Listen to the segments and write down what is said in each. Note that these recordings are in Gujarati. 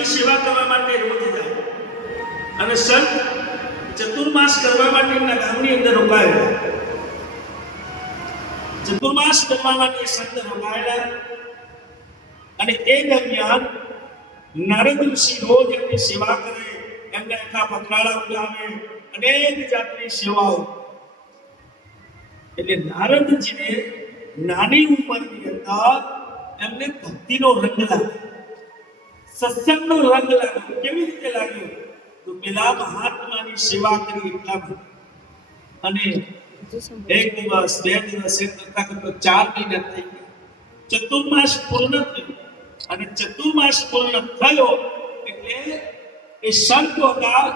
સંતની સેવા કરવા માટે રોજ જાય અને સંત ચતુર્માસ કરવા માટે એમના ગામની અંદર રોકાયેલા. ચતુર્માસ કરવા માટે સંત રોકાયેલા અને એ દરમિયાન નારદ ઋષિ રોજ એમની સેવા કરે, એમને આખા પથરાળા ઉડાવે, અનેક જાતની સેવાઓ. એટલે નારદજીને નાની ઉંમરની અંદર એમને ભક્તિનો રંગ લાગ્યો, સત્સંગનો રંગ લાગ્યો. કેવી રીતે લાગ્યો? તો પેલા મહાત્માની સેવા કરી એટલા. અને એક દિવસ, બે દિવસ, એક કરતા કરતા 4 મહિના થઈ ગયા. ચતુર્માસ પૂર્ણ થયો અને ચતુર્માસ પૂર્ણ થયો એટલે એ સંત હતા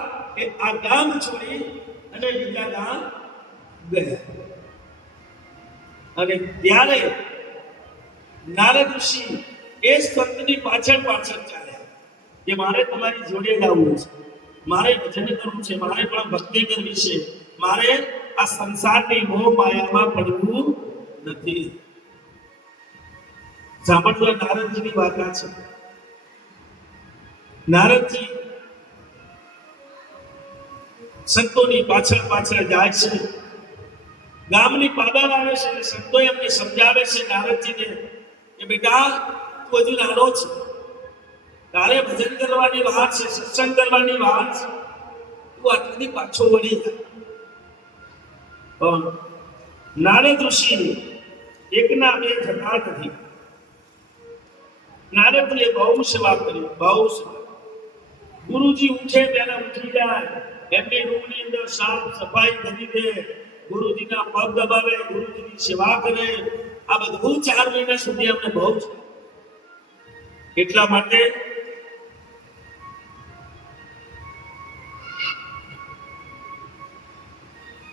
એ આ ગામ છોડી અને બીજા ગામ ગયા. અને ત્યારે નારદ ઋષિ એ સંતની પાછળ પાછળ ચાલ્યા કે મારે તમારી જોડે લાવવું છે, મારે ભજન કરવું છે, મારે પણ ભક્તિ કરવી છે, મારે આ સંસારની મોહ માયામાં પડવું નથી. સાંભળજો, નારદજીની વાર્તા છે. નારદજી સંતોની પાછળ પાછળ જાય છે. ગામની પાદર આવે છે અને સંતો એમને સમજાવે છે નારદજીને કે બેટા, તું હજુ નાનો છે, તારે ભજન કરવાની વાત છે, સત્સંગ કરવાની વાત છે, તું આટલી પાછો વળી જા. પણ નારદ ઋષિ એકના બે થતા નથી. નારદજીએ બહુ સેવા કરી, બહુ સેવા. ગુરુજી ઉઠે પહેલા ઉઠી જાય, એમની રૂમની અંદર સાફ સફાઈ કરી દે, ગુરુજીના પગ દબાવે, ગુરુજીની સેવા કરે. આ બધું 4 મહિના સુધી અમને બહુ છે. એટલા માટે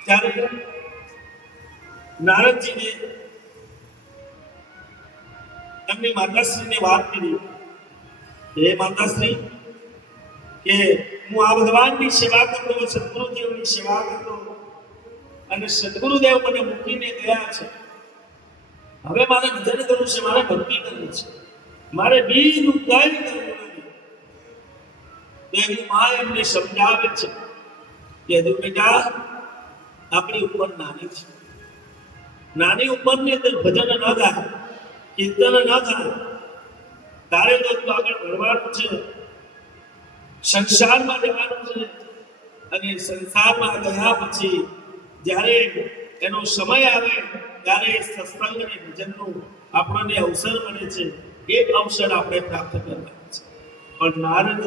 ત્યારે નારદજીને એમની માતાશ્રીને વાત કરી, હે માતાશ્રી, કે હું આ ભગવાનની સેવા કરતો, સદગુરુદેવની સેવા કરતો અને સદગુરુદેવ મને મૂકીને ગયા છે. હવે મારે ભજન કરવું છે, મારે ભક્તિ કરવી છે, મારે બીજું કંઈ કરવું નથી. એની મા એમને સમજાવે છે કે હજુ બેટા, આપણી ઉંમર નાની છે, નાની ઉંમરની અંદર ભજન ન થાય, કીર્તન ન થાય. તારે તો આગળ ભણવાનું છે, સંસારમાં જવાનું છે. અને સંસારમાં ગયા પછી જ્યારે એનો સમય આવે ત્યારે સત્સંગ અને ભજનનો આપણને અવસર મળે છે. એ અવસર આપણે પ્રાપ્ત કરવાનો છે. પણ નારદ